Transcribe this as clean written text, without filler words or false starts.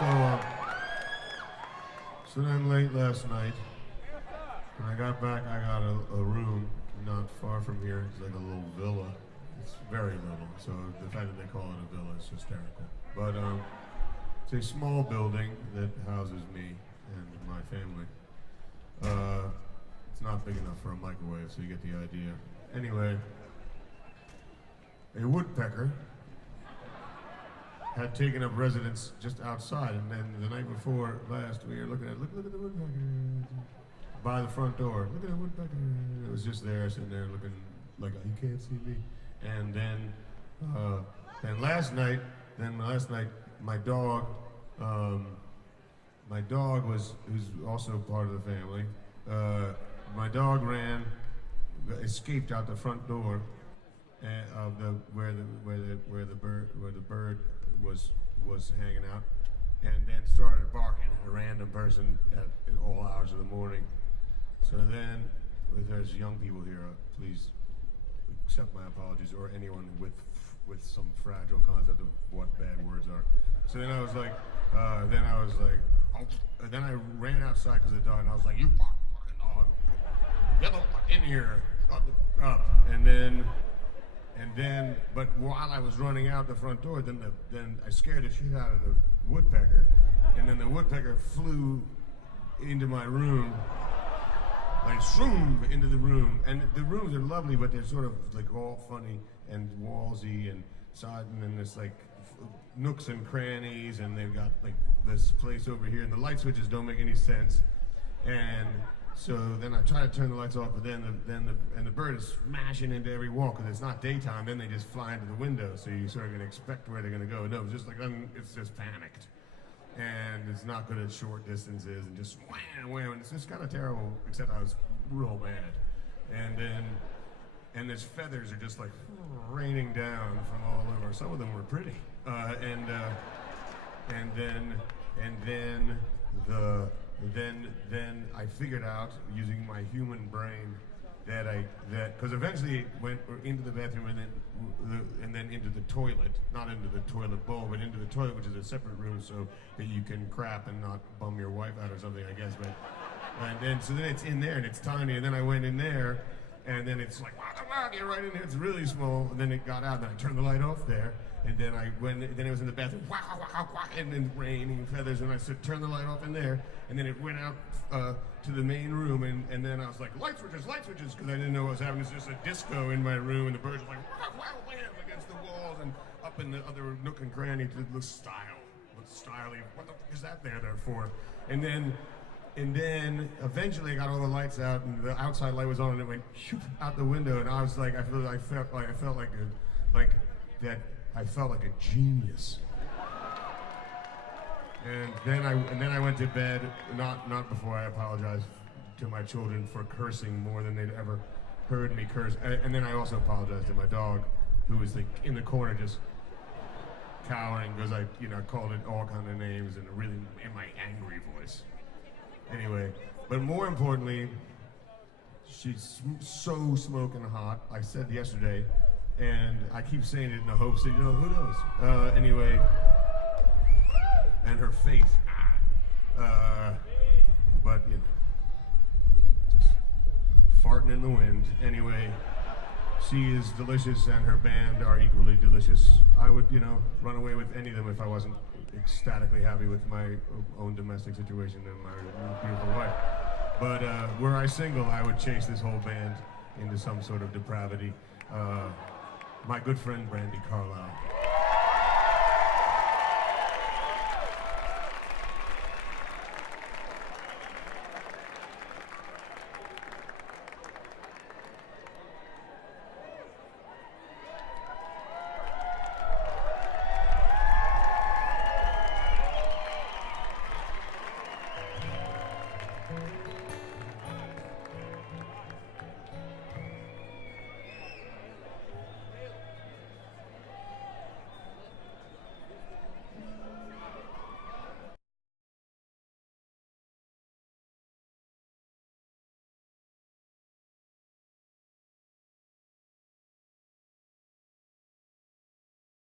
So then late last night, when I got back, I got a room not far from here. It's like a little villa. It's very little, so the fact that they call it a villa is hysterical. But it's a small building that houses me and my family. It's not big enough for a microwave, so you get the idea. Anyway, a woodpecker had taken up residence just outside, and then the night before last, we were looking at, look at the woodpecker by the front door. Look at the woodpecker. It was just there, sitting there looking like, you can't see me. And then last night, my dog who's also part of the family. My dog escaped out the front door of where the bird was hanging out, and then started barking at a random person at all hours of the morning. So then, if there's young people here, please accept my apologies, or anyone with some fragile concept of what bad words are. So then I was like, then I ran outside because of the dog, and I was like, you fucking dog, get the fuck in here, up. And then, but while I was running out the front door, then I scared the shit out of the woodpecker, and then the woodpecker flew into my room, like shroom into the room. And the rooms are lovely, but they're sort of like all funny and wallsy and side, and then there's like nooks and crannies, and they've got like this place over here, and the light switches don't make any sense. And so then I try to turn the lights off, but then the bird is smashing into every wall because it's not daytime. Then they just fly into the window, so you sort of gonna expect where they're gonna go. No, it's just like it's just panicked, and it's not good at short distances, and just wham wham. And it's just kind of terrible. Except I was real mad, and his feathers are just like raining down from all over. Some of them were pretty, and then I figured out, using my human brain, that because eventually it went into the bathroom and then into the toilet, not into the toilet bowl, but into the toilet, which is a separate room, so that you can crap and not bum your wife out or something, I guess. But so then it's in there, and it's tiny, and then I went in there, and then it's like, wow, get right in there. It's really small. And then it got out, and I turned the light off there, and then then it was in the bathroom, and then raining feathers, and I said, turn the light off in there, and then it went out to the main room, and then I was like, light switches, because I didn't know what was happening. It's just a disco in my room, and the birds were like, wham, against the walls, and up in the other nook and cranny to look stylish. What the fuck is that there for? And then eventually I got all the lights out, and the outside light was on, and it went out the window, and I was like, I felt like a genius. And then I went to bed, not before I apologized to my children for cursing more than they'd ever heard me curse. And then I also apologized to my dog, who was like in the corner just cowering because I called it all kind of names and really in my angry voice. Anyway, but more importantly, she's so smoking hot. I said yesterday, and I keep saying it in the hopes that, who knows? Anyway, and her face, but, just farting in the wind. Anyway, she is delicious, and her band are equally delicious. I would, run away with any of them if I wasn't ecstatically happy with my own domestic situation and my beautiful wife. But were I single, I would chase this whole band into some sort of depravity. My good friend Brandy Carlisle.